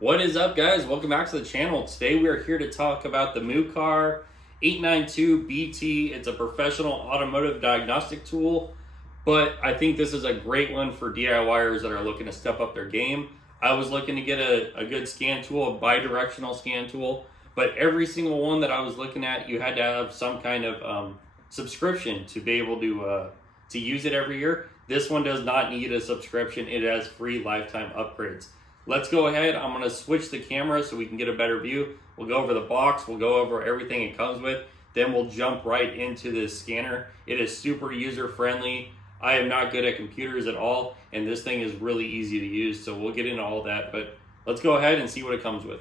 What is up, guys? Welcome back to the channel. Today we are here to talk about the Mucar 892Bt. It's a professional automotive diagnostic tool, but I think this is a great one for DIYers that are looking to step up their game. I was looking to get a good scan tool, a bi-directional scan tool, but every single one that I was looking at, you had to have some kind of subscription to be able to use it every year. This one does not need a subscription. It has free lifetime upgrades. Let's go ahead. I'm going to switch the camera so we can get a better view. We'll go over the box. We'll go over everything it comes with. Then we'll jump right into this scanner. It is super user friendly. I am not good at computers at all, and this thing is really easy to use. So we'll get into all that, but let's go ahead and see what it comes with.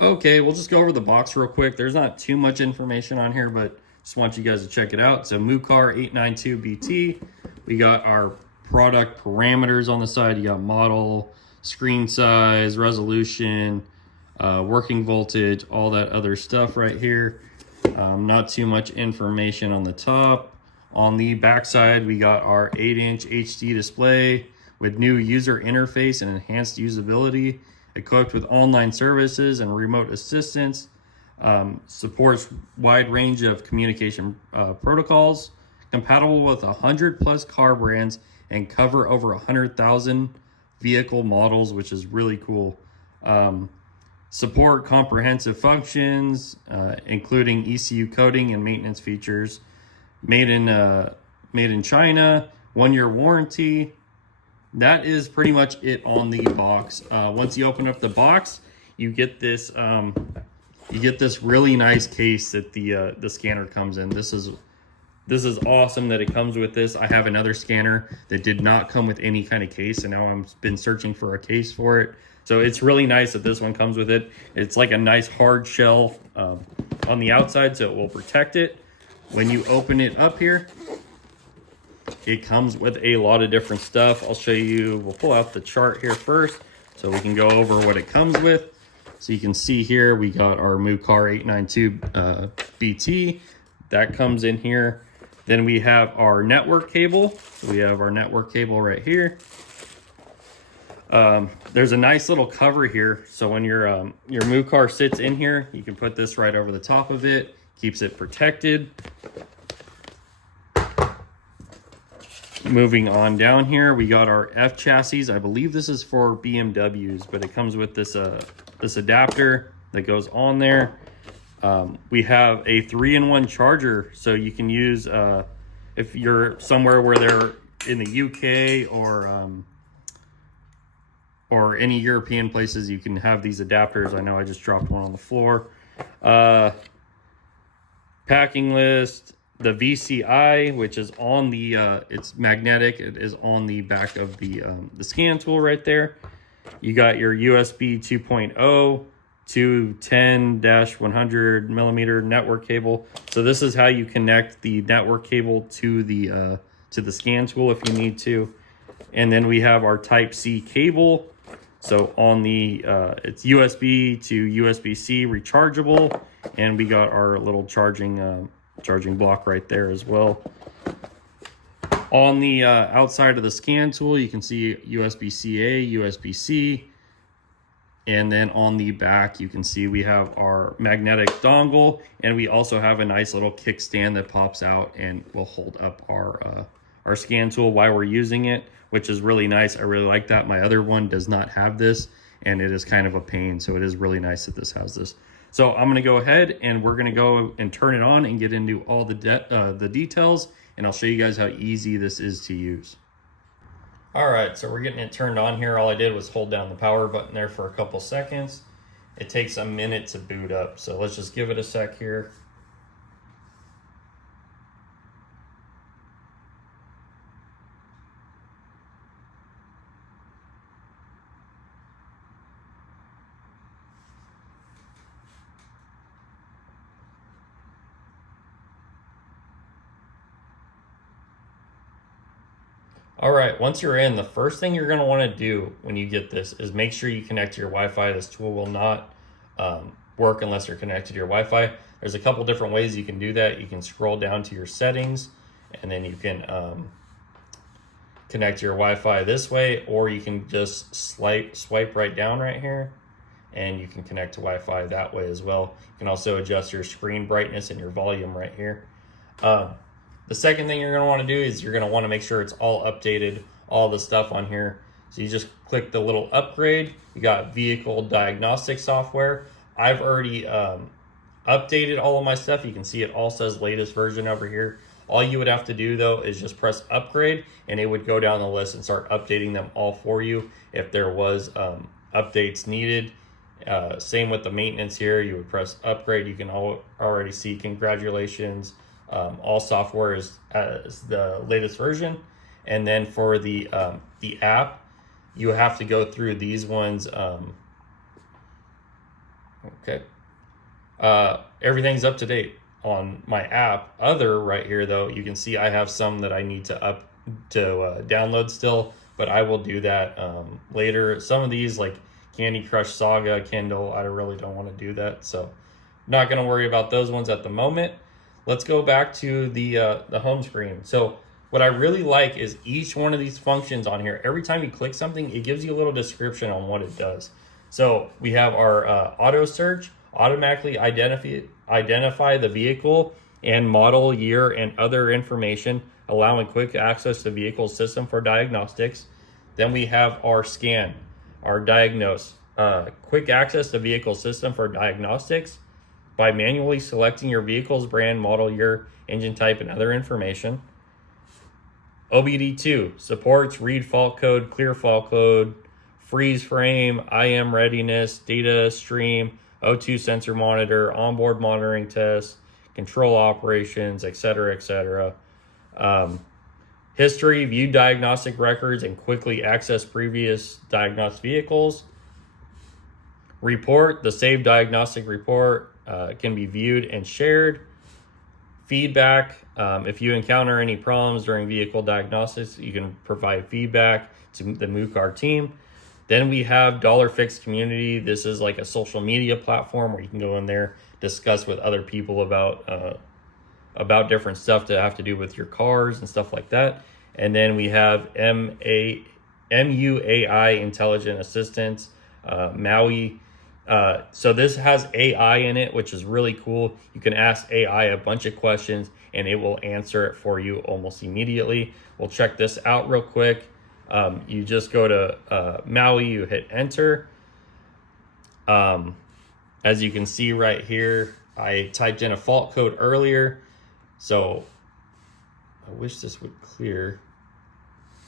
Okay, we'll just go over the box real quick. There's not too much information on here, but just want you guys to check it out. It's a Mucar 892Bt. We got our product parameters on the side. You got model, screen size, resolution, working voltage, all that other stuff right here. Not too much information on the top. On the back side, we got our 8-inch HD display with new user interface and enhanced usability, equipped with online services and remote assistance, supports wide range of communication protocols, compatible with 100+ car brands, and cover over 100,000 vehicle models, which is really cool. Support comprehensive functions, including ECU coding and maintenance features. Made in China, 1-year warranty. That is pretty much it on the box. Once you open up the box, you get this really nice case that the scanner comes in. This is awesome that it comes with this. I have another scanner that did not come with any kind of case, and now I've been searching for a case for it. So it's really nice that this one comes with it. It's like a nice hard shell on the outside, so it will protect it. When you open it up here, it comes with a lot of different stuff. I'll show you. We'll pull out the chart here first so we can go over what it comes with. So you can see here, we got our Mucar 892Bt. That comes in here. Then we have our network cable. So we have our network cable right here. There's a nice little cover here. So when your Mucar sits in here, you can put this right over the top of it. Keeps it protected. Moving on down here, we got our F chassis. I believe this is for BMWs, but it comes with this adapter that goes on there. We have a 3-in-1 charger, so you can use if you're somewhere where they're in the UK or any European places, you can have these adapters. I know I just dropped one on the floor. Packing list, the VCI, which is on the it's magnetic. It is on the back of the scan tool right there. You got your USB 2.0 to 10-100 millimeter network cable. So this is how you connect the network cable to the scan tool if you need to. And then we have our Type-C cable. So on the it's USB to USB-C rechargeable, and we got our little charging block right there as well. On the outside of the scan tool, you can see USB-C-A, USB-C. And then on the back, you can see we have our magnetic dongle, and we also have a nice little kickstand that pops out and will hold up our scan tool while we're using it, which is really nice. I really like that. My other one does not have this, and it is kind of a pain. So it is really nice that this has this. So I'm going to go ahead and we're going to go and turn it on and get into all the details, and I'll show you guys how easy this is to use. All right, so we're getting it turned on here. All I did was hold down the power button there for a couple seconds. It takes a minute to boot up, so let's just give it a sec here. All right, once you're in, the first thing you're going to want to do when you get this is make sure you connect to your Wi-Fi. This tool will not work unless you're connected to your Wi-Fi. There's a couple different ways you can do that. You can scroll down to your settings, and then you can connect your Wi-Fi this way, or you can just swipe right down right here, and you can connect to Wi-Fi that way as well. You can also adjust your screen brightness and your volume right here. The second thing you're going to want to do is you're going to want to make sure it's all updated, all the stuff on here. So you just click the little upgrade. You got vehicle diagnostic software. I've already updated all of my stuff. You can see it all says latest version over here. All you would have to do though is just press upgrade, and it would go down the list and start updating them all for you if there was updates needed. Same with the maintenance here. You would press upgrade. You can already see congratulations. All software is the latest version. And then for the app, you have to go through these ones. Okay. Everything's up to date on my app. Other right here though, you can see I have some that I need to download still, but I will do that later. Some of these like Candy Crush Saga, Kindle, I really don't want to do that, so not going to worry about those ones at the moment. Let's go back to the home screen. So what I really like is each one of these functions on here. Every time you click something, it gives you a little description on what it does. So we have our auto search, automatically identify the vehicle and model, year, and other information, allowing quick access to the vehicle system for diagnostics. Then we have our scan, our diagnose, quick access to vehicle system for diagnostics by manually selecting your vehicle's brand, model, year, engine type, and other information. OBD2 supports read fault code, clear fault code, freeze frame, IM readiness, data stream, O2 sensor monitor, onboard monitoring tests, control operations, etc., etc. History, view diagnostic records and quickly access previous diagnosed vehicles. Report, the saved diagnostic report can be viewed and shared. Feedback, if you encounter any problems during vehicle diagnostics, you can provide feedback to the Mucar team. Then we have Dollar Fix Community. This is like a social media platform where you can go in there, discuss with other people about different stuff that have to do with your cars and stuff like that. And then we have MUAI Intelligent Assistance, Maui. So this has AI in it, which is really cool. You can ask AI a bunch of questions and it will answer it for you almost immediately. We'll check this out real quick. You just go to Maui, you hit enter. As you can see right here, I typed in a fault code earlier, so I wish this would clear.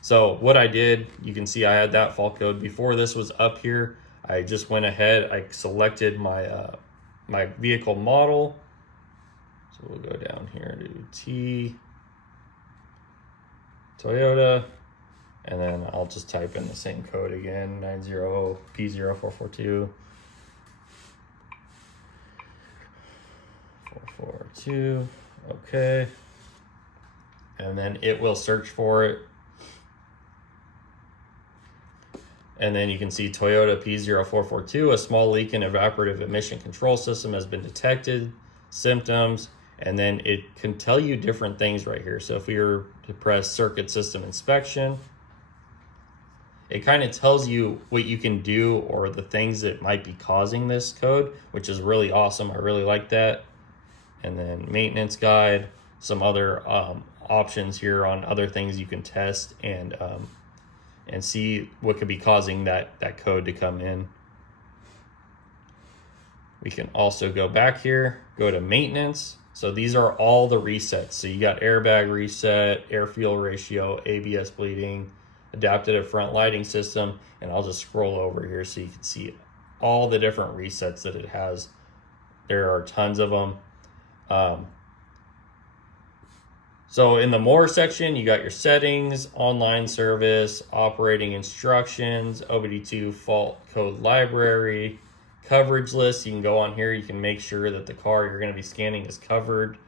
So what I did, you can see I had that fault code before this was up here. I just went ahead, I selected my my vehicle model. So we'll go down here to T, Toyota, and then I'll just type in the same code again, 90P0442. 442, okay. And then it will search for it. And then you can see Toyota P0442, a small leak in evaporative emission control system has been detected, symptoms, and then it can tell you different things right here. So if we were to press circuit system inspection, it kind of tells you what you can do or the things that might be causing this code, which is really awesome. I really like that. And then maintenance guide, some other options here on other things you can test and see what could be causing that code to come in. We can also go back here, go to maintenance. So these are all the resets. So you got airbag reset, air fuel ratio, ABS bleeding, adaptive front lighting system, and I'll just scroll over here so you can see all the different resets that it has. There are tons of them. So in the more section, you got your settings, online service, operating instructions, OBD2 fault code library, coverage list. You can go on here, you can make sure that the car you're going to be scanning is covered.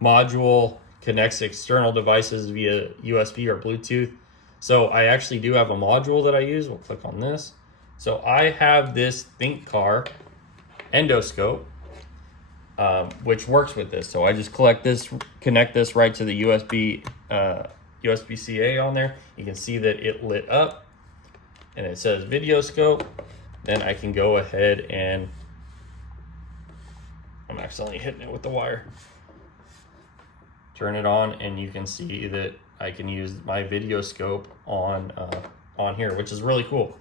Module connects external devices via USB or Bluetooth. So I actually do have a module that I use. We'll click on this. So I have this Think Car endoscope, which works with this. So I just connect this right to the USB-C on there. You can see that it lit up and it says video scope. then I can go ahead and I'm accidentally hitting it with the wire. Turn it on, and you can see that I can use my video scope on here, which is really cool.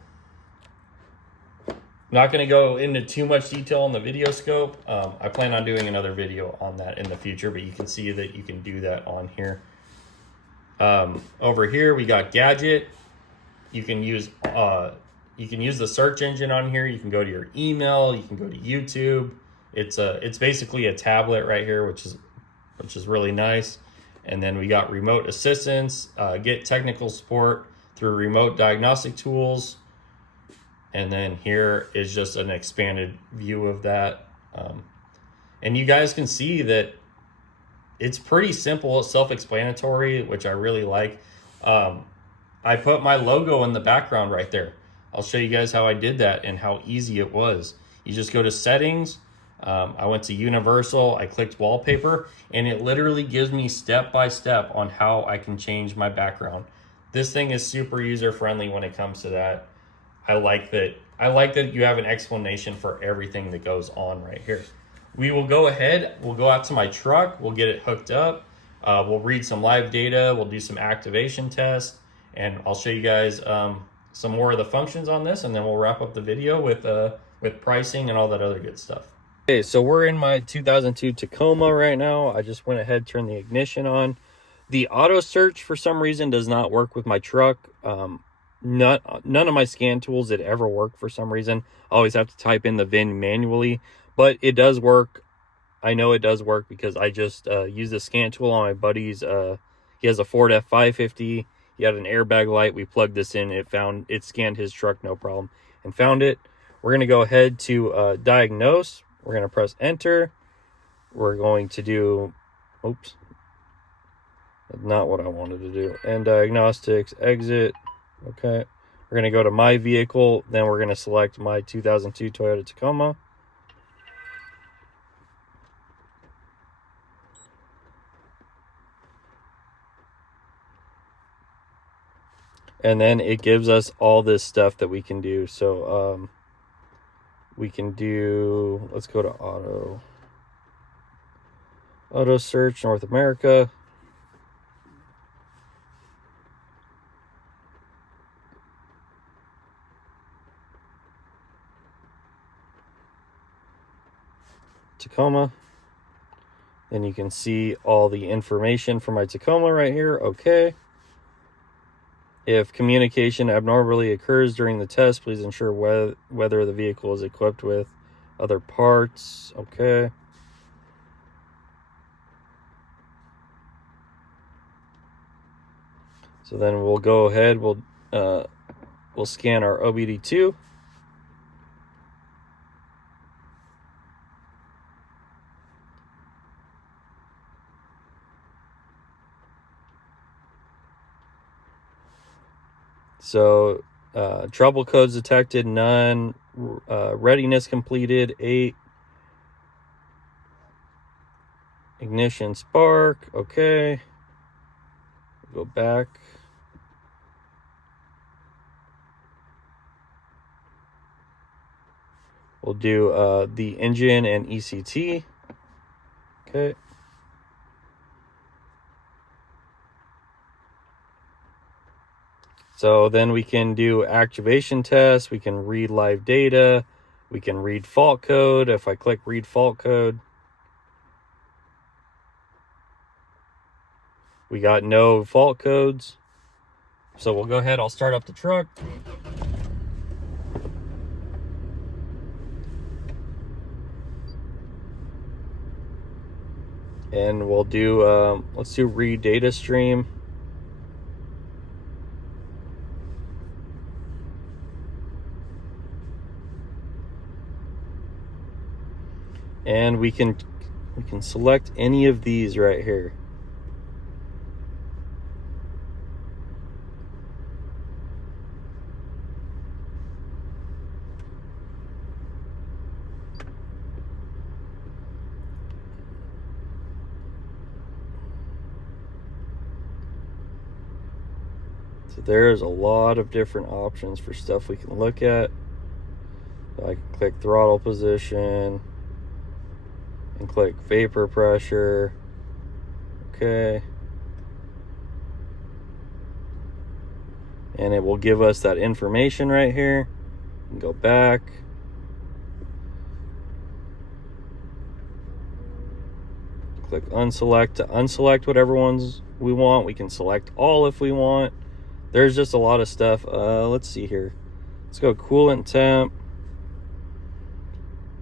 Not going to go into too much detail on the video scope. I plan on doing another video on that in the future, but you can see that you can do that on here. Over here we got gadget. You can use the search engine on here. You can go to your email. You can go to YouTube. It's basically a tablet right here, which is really nice. And then we got remote assistance, get technical support through remote diagnostic tools. And then here is just an expanded view of that. And you guys can see that it's pretty simple, self-explanatory, which I really like. I put my logo in the background right there. I'll show you guys how I did that and how easy it was. You just go to settings. I went to universal, I clicked wallpaper, and it literally gives me step-by-step on how I can change my background. This thing is super user-friendly when it comes to that. I like that you have an explanation for everything that goes on right here. We will go ahead, we'll go out to my truck, we'll get it hooked up, we'll read some live data, we'll do some activation tests, and I'll show you guys some more of the functions on this, and then we'll wrap up the video with pricing and all that other good stuff. Okay, so we're in my 2002 Tacoma right now. I just went ahead, turned the ignition on. The auto search for some reason does not work with my truck. None of my scan tools that ever work for some reason. I always have to type in the VIN manually, but it does work. I know it does work because I just used a scan tool on my buddy's. He has a Ford F550. He had an airbag light. We plugged this in. It scanned his truck, no problem, and found it. We're going to go ahead to diagnose. We're going to press enter. We're going to do, oops, that's not what I wanted to do. And diagnostics, exit. Okay. We're going to go to my vehicle. Then we're going to select my 2002 Toyota Tacoma. And then it gives us all this stuff that we can do. So we can do, let's go to auto search North America. Tacoma. Then you can see all the information for my Tacoma right here. Okay. If communication abnormally occurs during the test, please ensure whether the vehicle is equipped with other parts. Okay. So then we'll go ahead, we'll scan our OBD2. So trouble codes detected, none. Readiness completed, 8. Ignition spark, okay. Go back. We'll do the engine and ECT. Okay. So then we can do activation tests. We can read live data. We can read fault code. If I click read fault code, we got no fault codes. So we'll go ahead. I'll start up the truck. And we'll do, let's do read data stream. And we can select any of these right here. So there's a lot of different options for stuff we can look at. So I can click throttle position and click vapor pressure. Okay. And it will give us that information right here. Go back. Click unselect to unselect whatever ones we want. We can select all if we want. There's just a lot of stuff. Let's see here. Let's go coolant temp.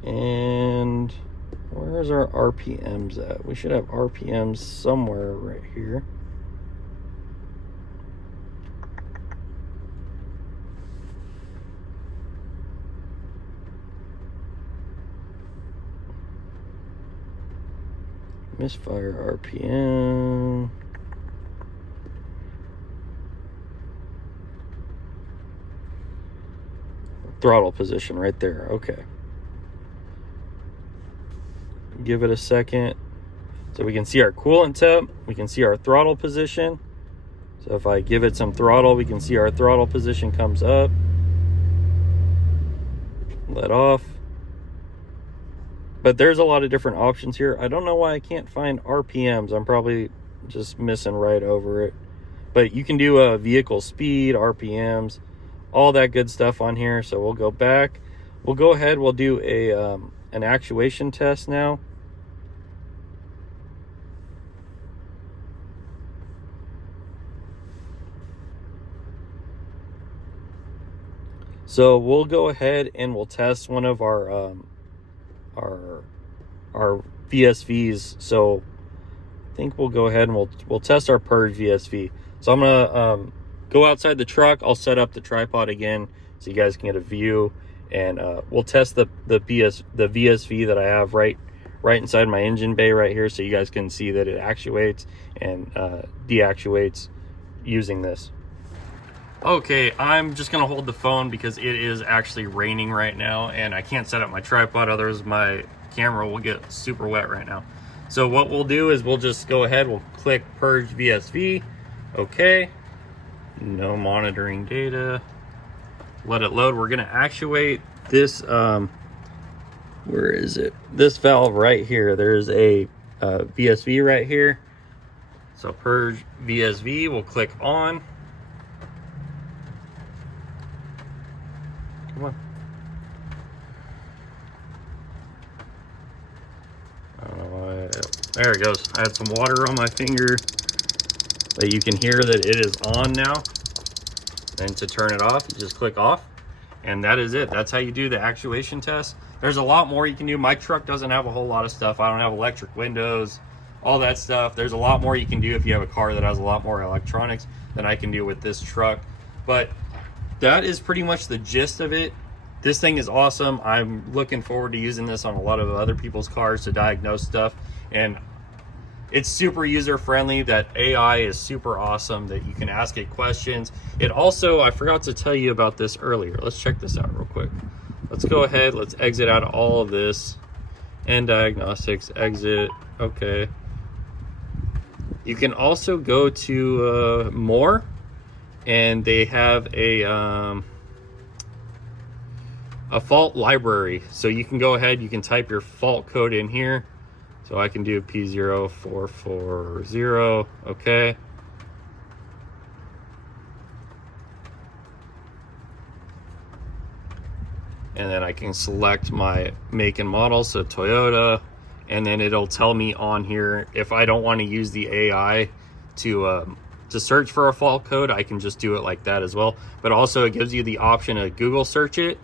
And where's our RPMs at? We should have RPMs somewhere right here. Misfire RPM. Throttle position right there. Okay. Give it a second. So we can see our coolant temp. We can see our throttle position. So if I give it some throttle, we can see our throttle position comes up. Let off. But there's a lot of different options here. I don't know why I can't find RPMs. I'm probably just missing right over it. But you can do vehicle speed, RPMs, all that good stuff on here. So we'll go back. We'll go ahead. We'll do an actuation test now. So we'll go ahead and we'll test one of our VSVs. So I think we'll go ahead and we'll test our purge VSV. So I'm gonna go outside the truck. I'll set up the tripod again so you guys can get a view, and we'll test the VSV that I have right inside my engine bay right here, so you guys can see that it actuates and deactuates using this. Okay, I'm just gonna hold the phone because it is actually raining right now and I can't set up my tripod, otherwise my camera will get super wet right now. So what we'll do is we'll just go ahead, we'll click purge VSV. Okay, no monitoring data. Let it load. We're gonna actuate this, where is it? This valve right here. There's a VSV right here. So purge VSV, we'll click on. Come on. I don't know why. There it goes. I had some water on my finger, but you can hear that it is on now. And to turn it off, you just click off, and that is it. That's how you do the actuation test. There's a lot more you can do. My truck doesn't have a whole lot of stuff. I don't have electric windows, all that stuff. There's a lot more you can do if you have a car that has a lot more electronics than I can do with this truck. But that is pretty much the gist of it. This thing is awesome. I'm looking forward to using this on a lot of other people's cars to diagnose stuff, and it's super user friendly. That AI is super awesome, that you can ask it questions. It also, I forgot to tell you about this earlier. Let's check this out real quick. Let's go ahead, let's exit out of all of this, and diagnostics, exit. Okay. You can also go to more, and they have a fault library. So you can go ahead, you can type your fault code in here. So I can do P0440, okay. And then I can select my make and model, so Toyota, and then it'll tell me on here if I don't want to use the AI to search for a fault code, I can just do it like that as well. But also it gives you the option to Google search it.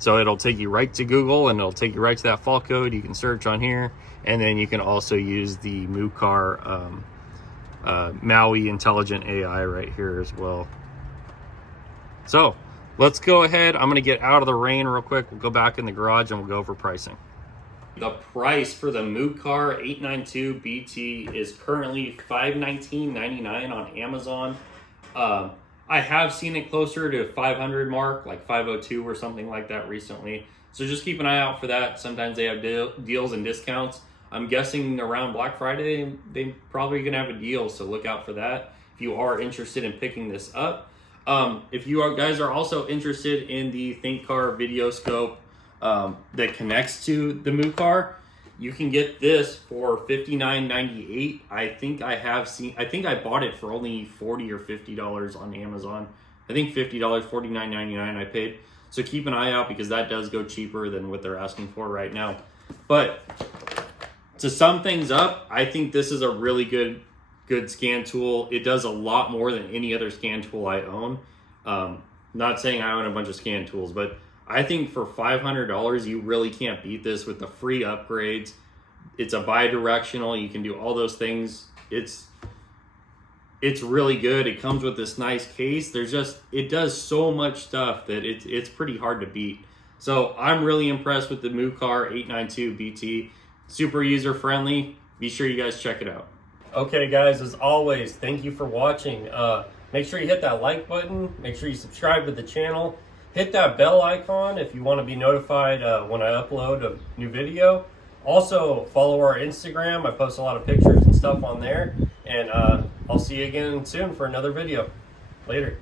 So it'll take you right to Google and it'll take you right to that fault code. You can search on here, and then you can also use the Mucar Maui intelligent AI right here as well. So let's go ahead. I'm gonna get out of the rain real quick. We'll go back in the garage and we'll go over pricing. The price for the Mucar 892Bt is currently $519.99 on Amazon. I have seen it closer to 500 mark, like 502 or something like that recently. So just keep an eye out for that. Sometimes they have deals and discounts. I'm guessing around Black Friday, they probably gonna have a deal, so look out for that if you are interested in picking this up. If you guys are also interested in the ThinkCar video scope that connects to the Mucar, you can get this for $59.98. I think I bought it for only $40 or $50 on Amazon. I think $50, $49.99 I paid. So keep an eye out because that does go cheaper than what they're asking for right now. But to sum things up, I think this is a really good scan tool. It does a lot more than any other scan tool I own. Not saying I own a bunch of scan tools, but I think for $500, you really can't beat this with the free upgrades. It's a bi-directional. You can do all those things. It's really good. It comes with this nice case. It does so much stuff that it's pretty hard to beat. So I'm really impressed with the Mucar 892Bt. Super user friendly. Be sure you guys check it out. Okay guys, as always, thank you for watching. Make sure you hit that like button. Make sure you subscribe to the channel. Hit that bell icon if you want to be notified when I upload a new video. Also, follow our Instagram. I post a lot of pictures and stuff on there. And I'll see you again soon for another video. Later.